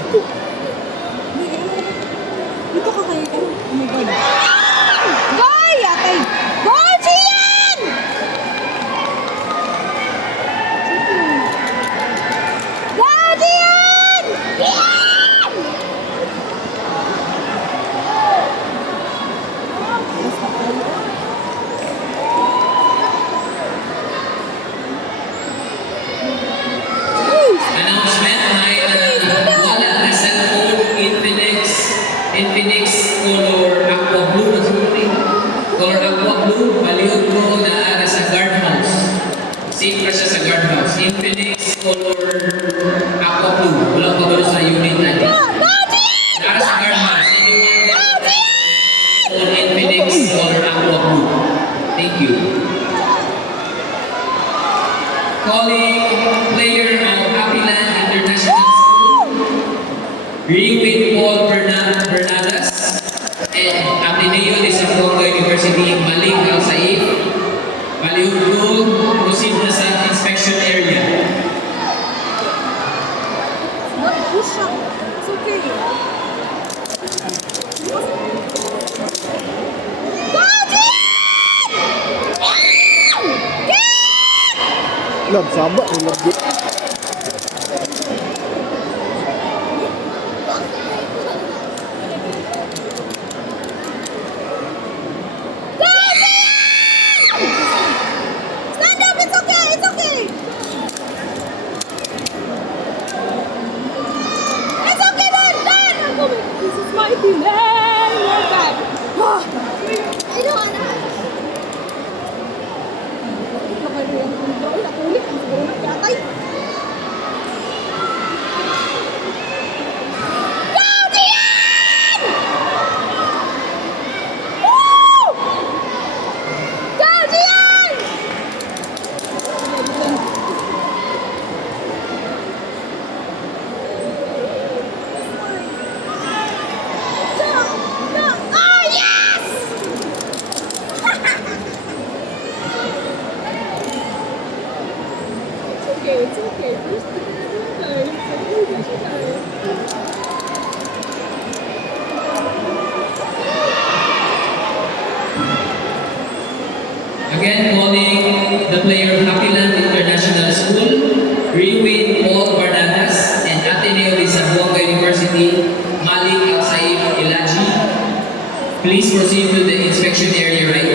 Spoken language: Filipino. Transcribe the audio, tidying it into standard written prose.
Dito ka kayo. Oh my God. Goy! Atay! Goy! Siyan! Go, Siyan! Siyan! Announcement, may wala na cellphone Infinix color aqua blue na siguro. Color aqua blue, palihog ko na sa guardhouse. Safe na siya sa guardhouse. Infinix color aqua blue. Wala pa doon sa unit natin. Nara sa guardhouse. Anyone Infinix color aqua blue. Thank you. Calling player of Happy Land International School, Rewin Paul Bernadas, and Ateneo de Zamboanga University, Malik Al Saif. Malihug proceed na sa inspection area. It's okay. Love, sabak. Love it. Stand up! It's okay! It's okay! It's okay then! Then! This is my team! Then! You're back! I don't wanna! It's okay. First, Again, calling the player of Happy Land International School, Rewin Paul Bernadas, and Ateneo de Zamboanga University, Malik Al Saif Ilaji. Please proceed to the inspection area right